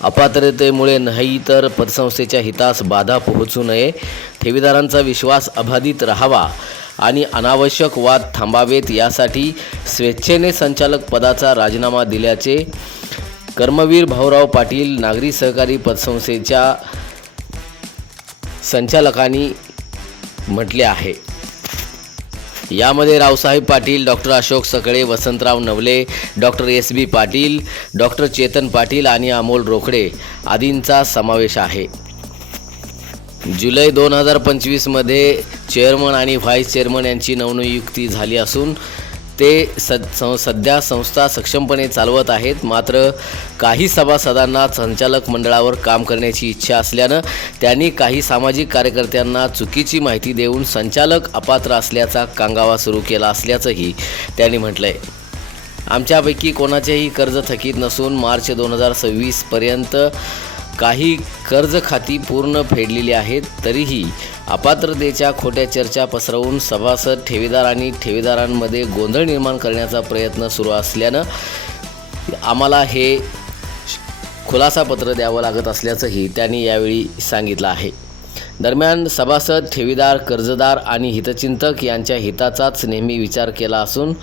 अपात्रतेमुळे नाही तर पतसंस्थेच्या हितास बाधा पोहोचू नये, ठेवीदारांचा विश्वास अबाधित राहावा आणि अनावश्यक वाद थांबावेत यासाठी स्वेच्छेने संचालक पदाचा राजीनामा दिल्याचे कर्मवीर भाऊराव पाटील नागरी सहकारी पतसंस्थेच्या संचालकांनी म्हटले आहे। यामध्ये Raosaheb Patil, doctor Ashok Sakale, Vasantrao Navale, doctor S B. Patil, doctor Chetan Patil आणि अमोल रोकडे आदींचा समावेश आहे। जुलै 2025मध्ये चेअरमन आणि व्हाईस चेअरमन यांची नवनियुक्ती झाली असून ते सध्या संस्था सक्षमपणे चालवत आहेत। मात्र काही सभासदांना संचालक मंडळावर काम करण्याची इच्छा असल्यानं त्यांनी काही सामाजिक कार्यकर्त्यांना चुकीची माहिती देऊन संचालक अपात्र असल्याचा कांगावा सुरू केला असल्याचंही त्यांनी म्हटलंय। आमच्यापैकी कोणाचेही कर्ज थकीत नसून मार्च 2026 पर्यंत काही कर्ज खाती पूर्ण फेडलेली आहेत, तरीही अपात्रतेच्या खोट्या चर्चा पसरवून सभासद, ठेवीदार आणि ठेवीदारांमध्ये गोंधळ निर्माण करण्याचा प्रयत्न सुरू असल्यानं आम्हाला हे खुलासापत्र द्यावं लागत असल्याचंही त्यांनी यावेळी सांगितलं आहे। दरम्यान सभासद, ठेवीदार, कर्जदार आणि हितचिंतक यांच्या हिताचाच नेहमी विचार केला असून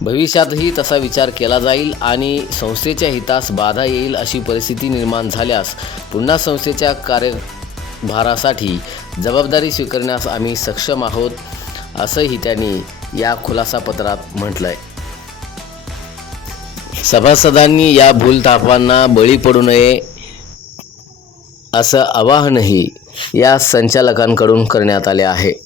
भविष्यातही तसा विचार केला जाईल आणि संस्थेच्या हितास बाधा येईल अशी परिस्थिती निर्माण झाल्यास पुन्हा संस्थेच्या कार्यभारासाठी जबाबदारी स्वीकारण्यास आम्ही सक्षम आहोत, असंही त्यांनी या खुलासापत्रात म्हटलंय। सभासदांनी या भूलथापांना बळी पडू नये असं आवाहनही या संचालकांकडून करण्यात आले आहे।